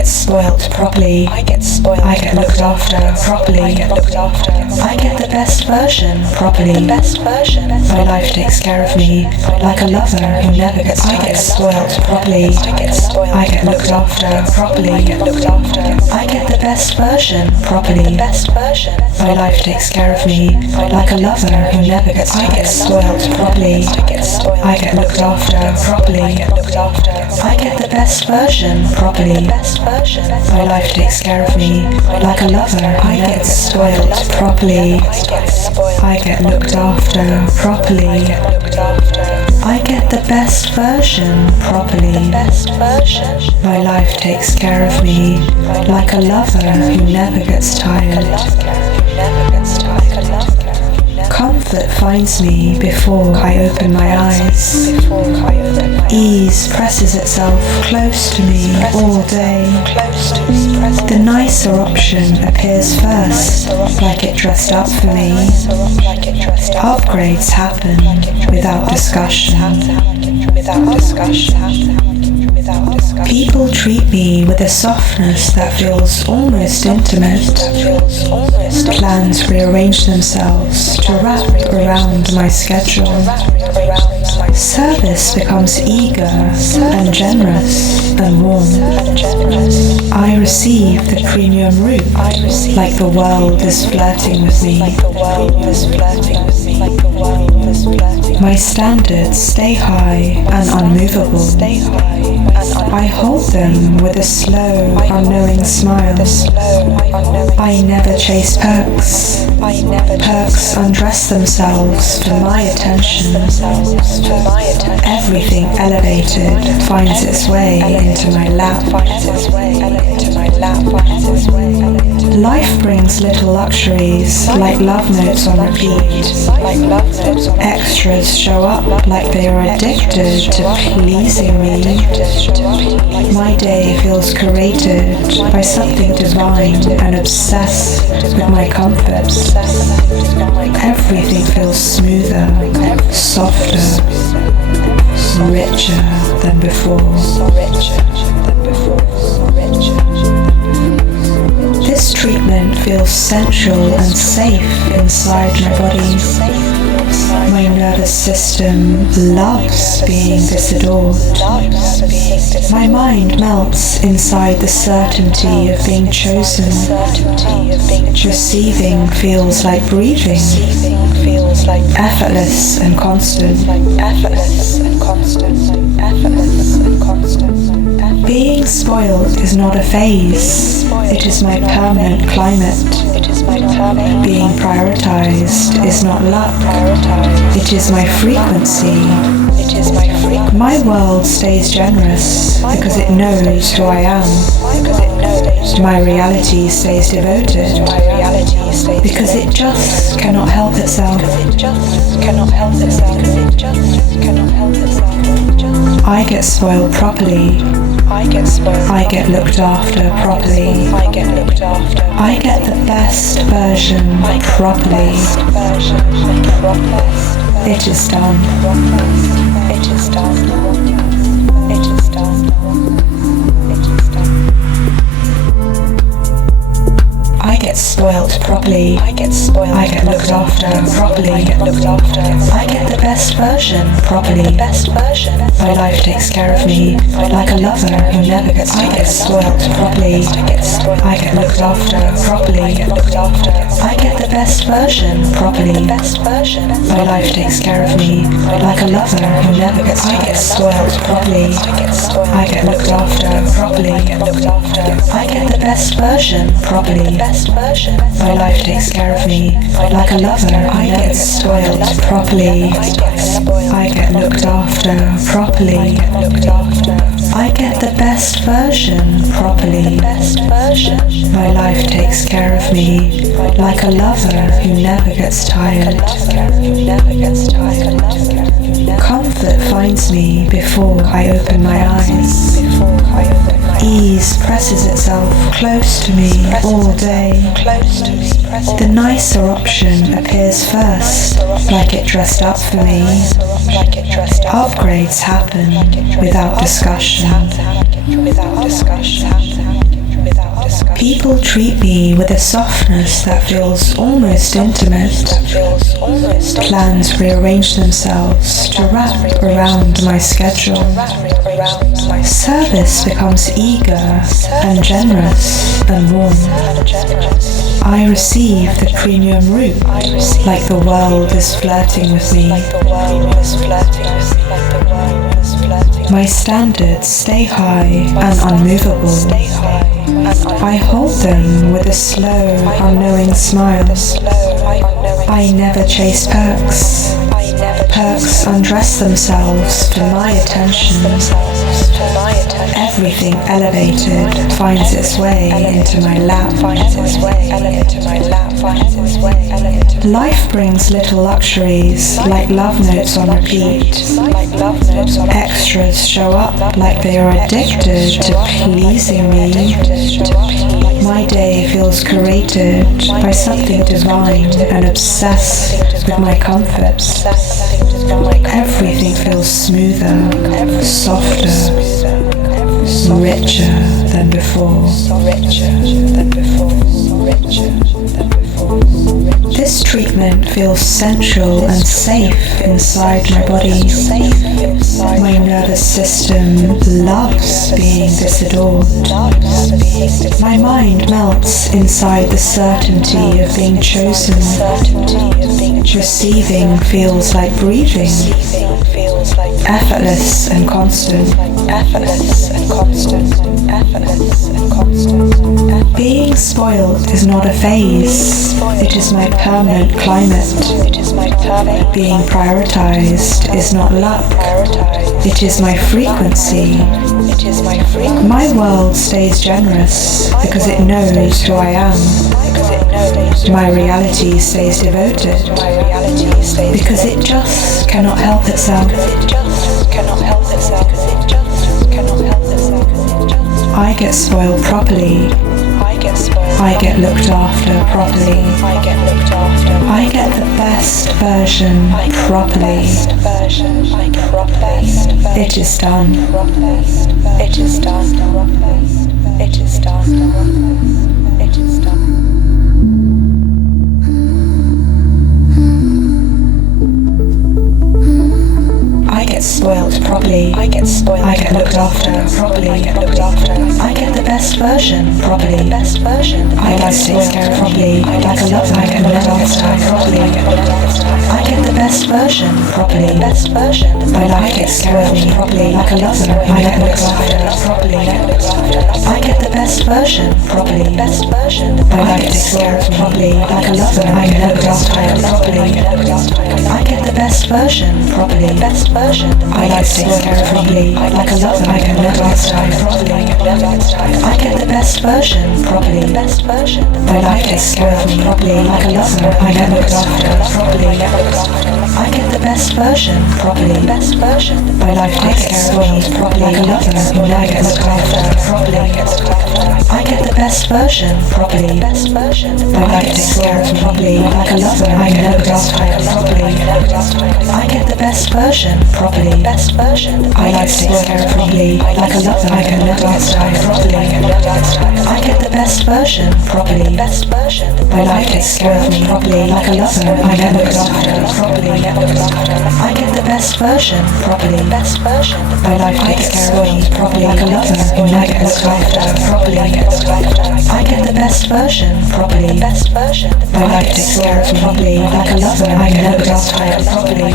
get spoilt properly. I get looked after properly. I get the best version properly. My life takes care of me like a lover who never gets tired. I get spoilt properly. I get looked after properly. I get the best version properly. My life takes care of me like a lover who never gets tired. I get spoilt properly. I get looked after properly. I get the best version properly. My life takes care of me like a lover. I get spoiled properly. I get looked after properly. I get the best version properly. My life takes care of me like a lover who never gets tired. Comfort finds me before I open my eyes. Ease presses itself close to me all day. The nicer option appears first, like it dressed up for me. Upgrades happen without discussion. People treat me with a softness that feels almost intimate. Plans rearrange themselves to wrap around my schedule. Service becomes eager and generous and warm. I receive the premium route like the world is flirting with me. My standards stay high and unmovable. I hold them with a slow, unknowing smile. I never chase perks. Perks undress themselves for my attention. Everything elevated finds its way into my lap. Life brings little luxuries like love notes on repeat. Extras show up like they are addicted to pleasing me. My day feels curated by something divine and obsessed with my comforts. Everything feels smoother, softer, richer than before. This treatment feels sensual and safe inside my body. My nervous system loves being this adored. My mind melts inside the certainty of being chosen. Receiving feels like breathing, effortless and constant. Being spoiled is not a phase, it is my permanent climate. Being prioritized is not luck, it is my frequency. My world stays generous because it knows who I am. My reality stays devoted because it just cannot help itself. I get spoiled properly. I get looked after properly. I get the best version properly. It is done. It is done. It is done. I get spoilt properly. I get looked after properly. I get the best version properly. My life takes care of me like a lover who never gets tired. I get spoilt properly. I get looked after properly. I get the best version properly. My life takes care of me like a lover who never gets tired. I get spoilt properly. I get looked after properly. I get the best version properly. My life takes care of me like a lover. I get spoiled properly. I get looked after properly. I get the best version properly. My life takes care of me like a lover who never gets tired. Comfort finds me before I open my eyes. Ease presses itself close to me all day. The nicer option appears first, like it dressed up for me. Upgrades happen without discussion. People treat me with a softness that feels almost intimate. Plans rearrange themselves to wrap around my schedule. Service becomes eager and generous and warm. I receive the premium route, like the world is flirting with me. My standards stay high and unmovable. I hold them with a slow, unknowing smile. I never chase perks. Perks undress themselves for my attention. Everything elevated finds its way into my lap. Life brings little luxuries like love notes on repeat. Extras show up like they are addicted to pleasing me. My day feels curated by something divine and obsessed with my comforts. Everything feels smoother, softer, richer than before. This treatment feels sensual and safe inside my body. My nervous system loves being this adored. My mind melts inside the certainty of being chosen. Receiving feels like breathing, effortless and constant. Being spoiled is not a phase, it is my permanent climate. Being prioritized is not luck, it is my frequency. My world stays generous because it knows who I am. My reality stays devoted because it just cannot help itself. I get spoiled properly. I get looked after properly. I get the best version properly. It is done. It is done. It is done. It is done. I get spoiled properly. I get looked after properly. I get the best version properly. I like to take care of properly. Like a lover, I get looked after properly. I get the best version properly. My life takes care of me properly. Like a lover, I get looked after properly. I get the best version properly. My life takes care of me properly. Like a lover, I get looked after properly. I get the best version properly. My life takes care of properly. Like a lover, I get looked after properly. I get the best version properly. My life takes care of me properly. Like a lover, I get looked after properly. I get the best version properly. My life takes care of me properly. Like a lover, I get looked after properly. I get the best version properly. My life takes care of me properly. Like a lover, I get looked after properly. I get the best version properly. My life takes care of me like a lover, I get looked after properly. I get the best version properly. My life takes care of me properly. Like a lover, I get looked after properly. I get the best version properly. My life takes care of me properly. Like a lover, I get looked after properly. I get the best version properly. My life takes care of me properly. Like a lover, I get looked after properly.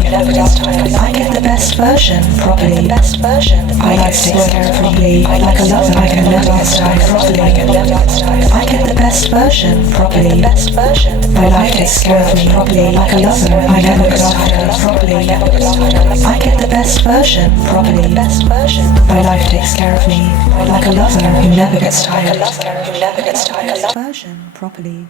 I get the best version properly. My life takes care of me like a lover, I get looked after properly. I get the best version properly. My life takes care of me properly. Like a lover, I get looked after properly. I get the best version properly. My life takes care of me like a lover who never gets tired. Version properly.